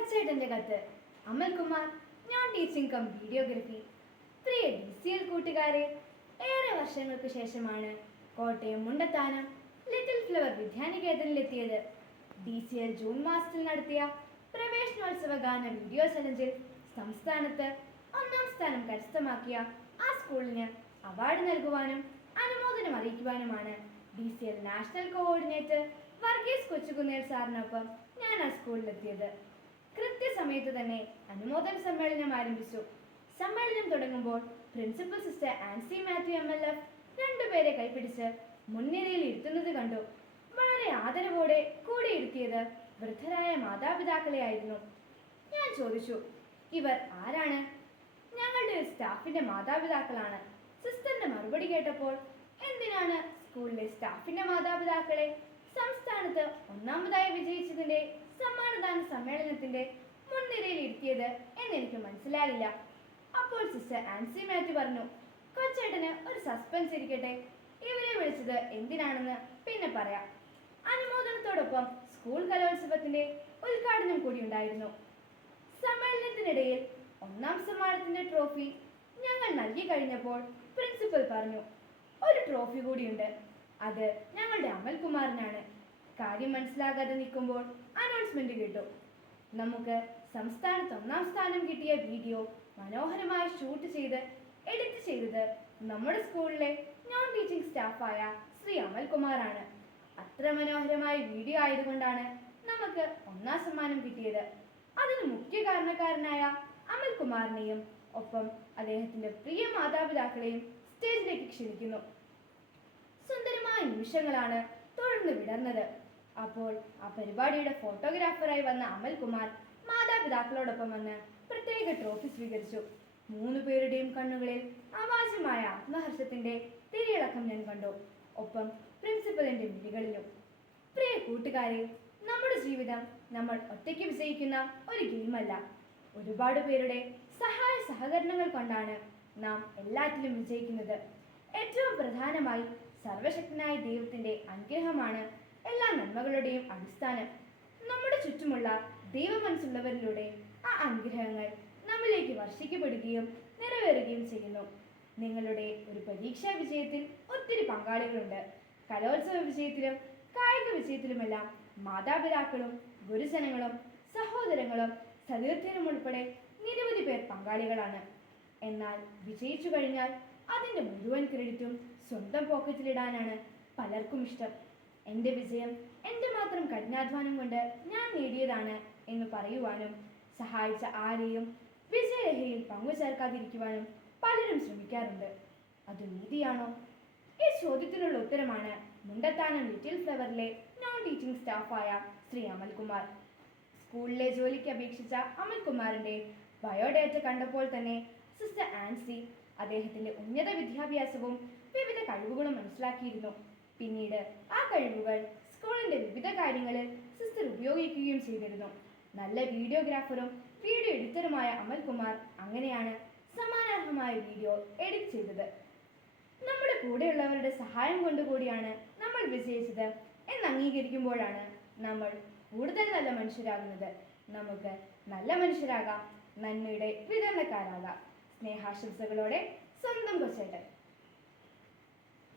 കൊച്ചേട്ടന്റെ കത്ത്. അമൽകുമാർ, ഞാൻ teaching cum videography. പ്രിയ DCL കൂട്ടുകാരെ, ഏറെ വർഷങ്ങൾക്ക് ശേഷമാണ് കോട്ടയം മുണ്ടത്താനം ലിറ്റിൽ ഫ്ലവർ വിദ്യാനികേതനിലെത്തിയത്. DCL ജൂൺ മാസത്തിൽ നടത്തിയ പ്രവേശനോത്സവ ഗാന വീഡിയോ ചലഞ്ചിൽ സംസ്ഥാനത്ത് 1ാം സ്ഥാനം കരസ്ഥമാക്കിയ ആ സ്കൂളിന് അവാർഡ് നൽകുവാനും അനുമോദനം അറിയിക്കുവാനുമാണ് DCL national coordinator Varghese Kochukunnel സാറിനൊപ്പം ഞാൻ ആ സ്കൂളിലെത്തിയത്. കൃത്യസമയത്ത് തന്നെ അനുമോദന സമ്മേളനം ആരംഭിച്ചു. സമ്മേളനം തുടങ്ങുമ്പോൾ principal sister Ancy Mathew MLF രണ്ടുപേരെ കൈപിടിച്ച് മുൻനിരയിൽ ഇരുത്തുന്നത് കണ്ടു. വളരെ ആദരവോടെ കൂടെ ഇരുത്തിയത് വൃദ്ധരായ മാതാപിതാക്കളെയായിരുന്നു. ഞാൻ ചോദിച്ചു, ഇവർ ആരാണ്? ഞങ്ങളുടെ ഒരു സ്റ്റാഫിന്റെ മാതാപിതാക്കളാണ്. സിസ്റ്ററിന്റെ മറുപടി കേട്ടപ്പോൾ, എന്തിനാണ് സ്കൂളിലെ സ്റ്റാഫിന്റെ മാതാപിതാക്കളെ സംസ്ഥാനത്ത് 1ാമതായി വിജയിച്ചതിന്റെ സമ്മാനദാന സമ്മേളനത്തിന്റെ മുൻനിരയിൽ ഇരുത്തിയത് എന്നെനിക്ക് മനസ്സിലായില്ല. അപ്പോൾ സിസ്റ്റർ ആൻസി മാത്യു പറഞ്ഞു, കൊച്ചേട്ടന് ഒരു സസ്പെൻസ് ഇരിക്കട്ടെ, ഇവരെ വിളിച്ചത് എന്തിനാണെന്ന് പിന്നെ പറയാം. അനുമോദനത്തോടൊപ്പം സ്കൂൾ കലോത്സവത്തിന്റെ ഉദ്ഘാടനം കൂടി ഉണ്ടായിരുന്നു. സമ്മേളനത്തിനിടയിൽ 1ാം സമ്മാനത്തിന്റെ ട്രോഫി ഞങ്ങൾ നൽകി കഴിഞ്ഞപ്പോൾ പ്രിൻസിപ്പൽ പറഞ്ഞു, ഒരു ട്രോഫി കൂടിയുണ്ട്, അത് ഞങ്ങളുടെ അമൽകുമാറിനാണ്. കാര്യം മനസ്സിലാകാതെ നിൽക്കുമ്പോൾ അനൗൺസ്മെന്റ് കേട്ടു. നമുക്ക് സംസ്ഥാനത്ത് 1ാം സ്ഥാനം കിട്ടിയ വീഡിയോ മനോഹരമായി ഷൂട്ട് ചെയ്ത് എഡിറ്റ് ചെയ്തത് നമ്മുടെ സ്കൂളിലെ നോൺ ടീച്ചിങ് സ്റ്റാഫായ ശ്രീ അമൽകുമാറാണ്. അത്ര മനോഹരമായ വീഡിയോ ആയതുകൊണ്ടാണ് നമുക്ക് 1ാം സമ്മാനം കിട്ടിയത്. അതിന് മുഖ്യ കാരണക്കാരനായ അമൽകുമാറിനെയും ഒപ്പം അദ്ദേഹത്തിന്റെ പ്രിയ മാതാപിതാക്കളെയും സ്റ്റേജിലേക്ക് ക്ഷണിക്കുന്നു. സുന്ദരമായ നിമിഷങ്ങളാണ് തുടർന്ന് വിടർന്നത്. അപ്പോൾ ആ പരിപാടിയുടെ ഫോട്ടോഗ്രാഫറായി വന്ന അമൽകുമാർ മാതാപിതാക്കളോടൊപ്പം വന്ന് പ്രത്യേക ട്രോഫി സ്വീകരിച്ചു. 3 പേരുടെയും കണ്ണുകളിൽ അവാച്യമായ ആത്മഹർഷത്തിന്റെ തിരിയിളക്കം ഞാൻ കണ്ടു. ഒപ്പം പ്രിൻസിപ്പലിന്റെ മിഴികളിലും. പ്രിയ കൂട്ടുകാരെ, നമ്മുടെ ജീവിതം നമ്മൾ ഒറ്റയ്ക്ക് വിജയിക്കുന്ന ഒരു ഗെയിമല്ല. ഒരുപാട് പേരുടെ സഹായ സഹകരണങ്ങൾ കൊണ്ടാണ് നാം എല്ലാറ്റിലും വിജയിക്കുന്നത്. ഏറ്റവും പ്രധാനമായി സർവശക്തനായ ദൈവത്തിന്റെ അനുഗ്രഹമാണ് എല്ലാ നന്മകളുടെയും അടിസ്ഥാനം. നമ്മുടെ ചുറ്റുമുള്ള ദൈവമനസ്സുള്ളവരിലൂടെ ആ അനുഗ്രഹങ്ങൾ നമ്മിലേക്ക് വർഷിക്കപ്പെടുകയും നിറവേറുകയും ചെയ്യുന്നു. നിങ്ങളുടെ ഒരു പരീക്ഷാ വിജയത്തിൽ ഒത്തിരി പങ്കാളികളുണ്ട്. കലോത്സവ വിജയത്തിലും കായിക വിജയത്തിലുമെല്ലാം മാതാപിതാക്കളും ഗുരുജനങ്ങളും സഹോദരങ്ങളും സതീർത്ഥ്യരും ഉൾപ്പെടെ നിരവധി പേർ പങ്കാളികളാണ്. എന്നാൽ വിജയിച്ചു കഴിഞ്ഞാൽ അതിൻ്റെ മുഴുവൻ ക്രെഡിറ്റും സ്വന്തം പോക്കറ്റിലിടാനാണ് പലർക്കും ഇഷ്ടം. എൻ്റെ വിജയം എൻ്റെ മാത്രം കഠിനാധ്വാനം കൊണ്ട് ഞാൻ നേടിയതാണ് എന്ന് പറയുവാനും സഹായിച്ച ആരെയും വിജയലഹരിയിൽ പങ്കുചേർക്കാതിരിക്കുവാനും പലരും ശ്രമിക്കാറുണ്ട്. അത് നീതിയാണോ? ഈ ചോദ്യത്തിനുള്ള ഉത്തരമാണ് മുണ്ടത്താനം ലിറ്റിൽ ഫ്ലവറിലെ നോൺ ടീച്ചിങ് സ്റ്റാഫായ ശ്രീ അമൽകുമാർ. സ്കൂളിലെ ജോലിക്ക് അപേക്ഷിച്ച അമൽകുമാറിന്റെ ബയോഡേറ്റ കണ്ടപ്പോൾ തന്നെ സിസ്റ്റർ ആൻസി അദ്ദേഹത്തിന്റെ ഉന്നത വിദ്യാഭ്യാസവും വിവിധ കഴിവുകളും മനസ്സിലാക്കിയിരുന്നു. പിന്നീട് ആ കഴിവുകൾ സ്കൂളിന്റെ വിവിധ കാര്യങ്ങളിൽ സിസ്റ്റർ ഉപയോഗിക്കുകയും ചെയ്തിരുന്നു. നല്ല വീഡിയോഗ്രാഫറും വീഡിയോ എഡിറ്ററുമായ അമൽകുമാർ അങ്ങനെയാണ് സമ്മാനാർഹമായ വീഡിയോ എഡിറ്റ് ചെയ്തത്. നമ്മുടെ കൂടെയുള്ളവരുടെ സഹായം കൊണ്ടുകൂടിയാണ് നമ്മൾ വിജയിച്ചത് എന്ന് അംഗീകരിക്കുമ്പോഴാണ് നമ്മൾ കൂടുതൽ നല്ല മനുഷ്യരാകുന്നത്. നമുക്ക് നല്ല മനുഷ്യരാകാം, നന്മയുടെ വിതരണക്കാരാകാം. സ്നേഹാശംസകളോടെ സ്വന്തം കൊച്ചേട്ടൻ.